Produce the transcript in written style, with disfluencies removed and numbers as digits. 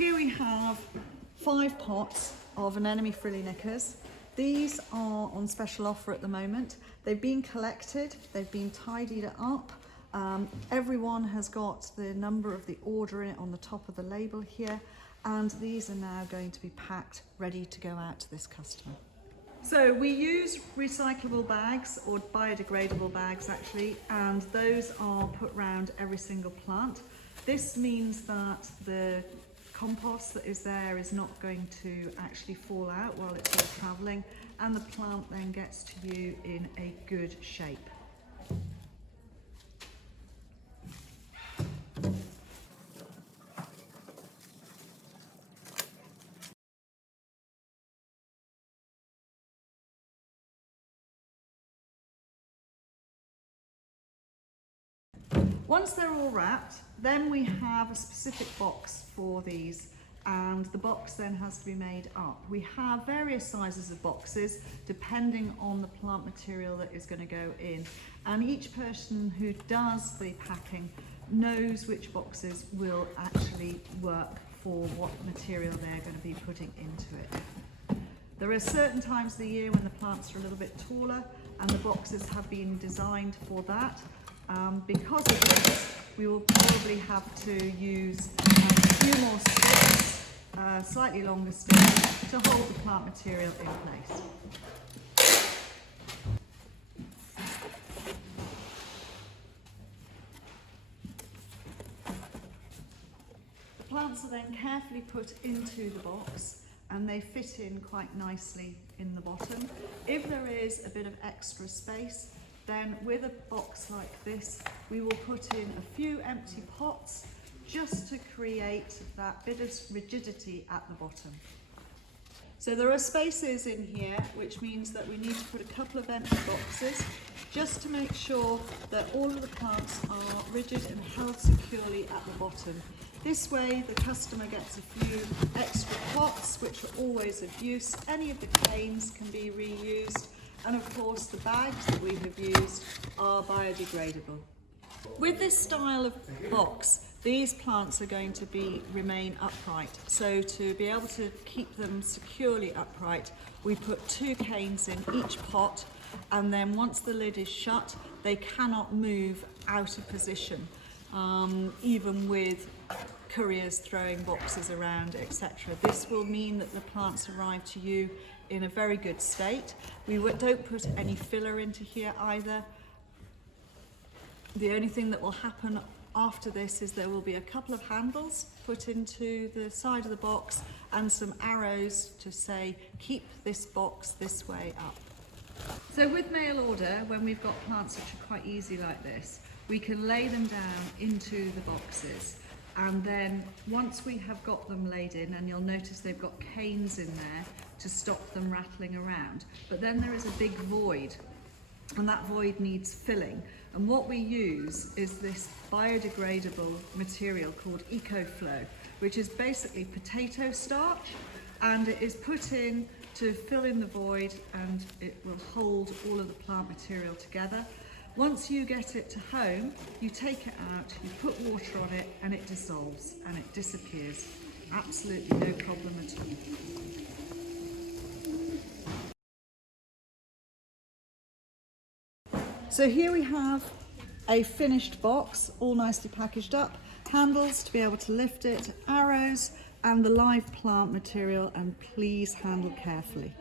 Here we have 5 pots of anemone frilly knickers. These are on special offer at the moment. They've been collected, they've been tidied up. Everyone has got the number of the order in it on the top of the label here, and these are now going to be packed, ready to go out to this customer. So we use recyclable bags, or biodegradable bags actually, and those are put around every single plant. This means that the compost that is there is not going to actually fall out while it's all travelling, and the plant then gets to you in a good shape. Once they're all wrapped, then we have a specific box for these, and the box then has to be made up. We have various sizes of boxes depending on the plant material that is going to go in, and each person who does the packing knows which boxes will actually work for what material they're going to be putting into it. There are certain times of the year when the plants are a little bit taller, and the boxes have been designed for that. Because of this, we will probably have to use a few more sticks, slightly longer sticks, to hold the plant material in place. The plants are then carefully put into the box, and they fit in quite nicely in the bottom. If there is a bit of extra space, then with a box like this, we will put in a few empty pots just to create that bit of rigidity at the bottom. So there are spaces in here, which means that we need to put a couple of empty boxes just to make sure that all of the plants are rigid and held securely at the bottom. This way the customer gets a few extra pots, which are always of use. Any of the canes can be reused. And of course the bags that we have used are biodegradable. With this style of box, these plants are going to remain upright. So to be able to keep them securely upright, we put 2 canes in each pot, and then once the lid is shut, they cannot move out of position, even with couriers throwing boxes around, etc. This will mean that the plants arrive to you in a very good state. We don't put any filler into here either. The only thing that will happen after this is there will be a couple of handles put into the side of the box and some arrows to say, keep this box this way up. So with mail order, when we've got plants which are quite easy like this, we can lay them down into the boxes. And then once we have got them laid in, and you'll notice they've got canes in there to stop them rattling around, but then there is a big void, and that void needs filling. And what we use is this biodegradable material called EcoFlow, which is basically potato starch, and it is put in to fill in the void, and it will hold all of the plant material together. Once you get it to home, you take it out, you put water on it, and it dissolves and it disappears. Absolutely no problem at all. So here we have a finished box, all nicely packaged up, handles to be able to lift it, arrows, and the live plant material, and please handle carefully.